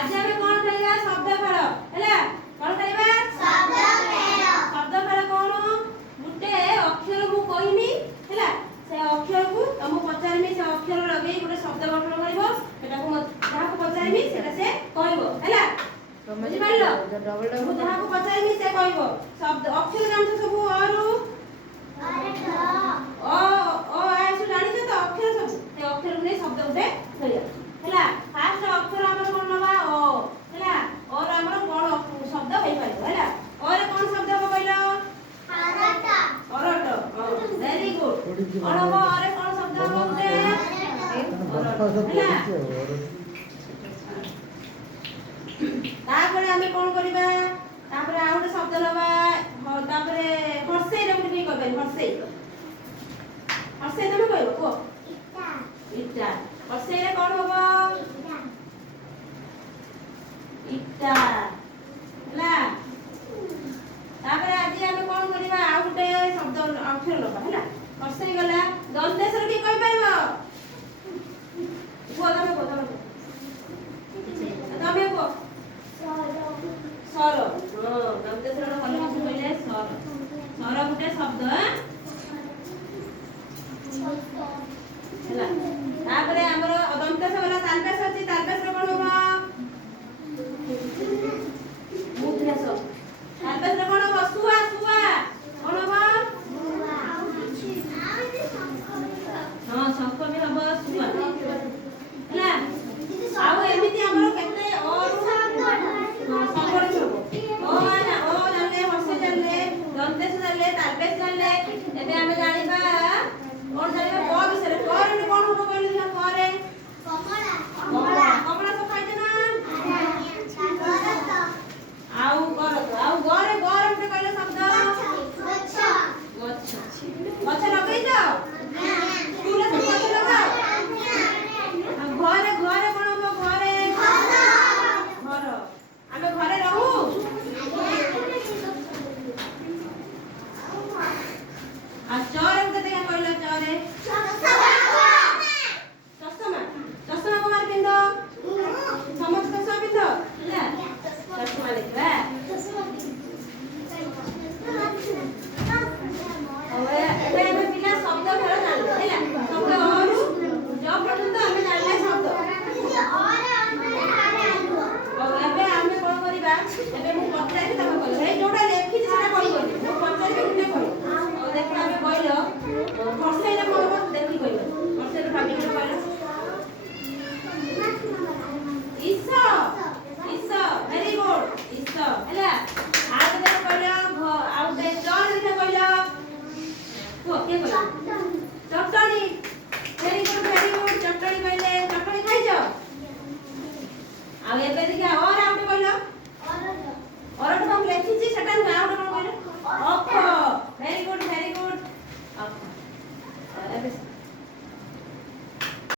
आज आमे कोन खेलिबा शब्द खेल हैला कोन खेलिबा शब्द खेल कोन गुटे अक्षर को कहिमी हैला से अक्षर को तुम पचारमी से अक्षर लगे गुटे शब्द गठन करबो सेटा को जहा को पचारमी सेटा से कहबो हैला समझ पाइलो डबल डबल जहा को पचारमी से कहबो शब्द अक्षर नाम से सब और ओ ओ आइसु जानि छ तो अक्षर सब से अक्षर ने शब्द उठे कहिया हैला फास्ट अक्षर हमर कोन नबा ओ हैला और हमर कोन शब्द होई पाइबो हैला और कोन शब्द हो कहलो अरट वेरी गुड और हो और कोन शब्द हो उठे तापरे हमें कोन करिबा तापरे आ उठे शब्द नबा हो तापरे हर्षे रे उठे कहबे हर्षे हर्षे तमे कहबो को इटा हर्षे रे कोन होबो इटा हैला तापरे आज हमें कोन करिबा आ उठे शब्द अक्षर नबा हैला हर्षे गला दंतेश्वर की कहि पाइबो को तमे को सर दंतेश्वर रो कलम से कहले सर गुटे शब्द हैला तापरे हमर दंतेश्वर वाला तालबेस अछि तालबेस रो कोन होबा मुद्रास तालबेस रो कोन होबा सुआ कोन होबा हां शंख भी होबा सुआ हैला आउ एमिति हमर केते और संगठन छबो ओ ना ओ जानले हर्षे जानले दंतेश्वर जानले तालबेस जानले एबे हमें जानिबा और जानिबा को विषय करे ने कोन होबो कहले ना करे कमला तो खाइते ना आउ गरे उठे कहले शब्द गच्छ लगै छ स्कूल से गच्छ लगा घरे कोन होबो घरे घर आमे घरे रहू आ चोरे उठे देखा कहले चोरे चश्मा कुमार पिंदो समझ चश्मा पिंदो हैला चश्मा देखबा ओए एबे हमें बिना शब्द खेल जानले हैला शब्द और जब पर्यंत हमें जानले शब्द और एबे हमें कोन करिबा एबे मु पचारि तमे कहले हे जोडा लेखि सेटा कहबो मु पचारि बिने कहबो और देखा हमें कहलो हर्षे रे कहबो देखि कहबो हर्षे रे भाभी रे कहलो ईसा वेरी गुड ईसा हैला आज दे कहलो आउ दे चोर देखा कहलो को के कहलो चटणी वेरी गुड चटणी कहले चटणी खाइछो आ एबे देखा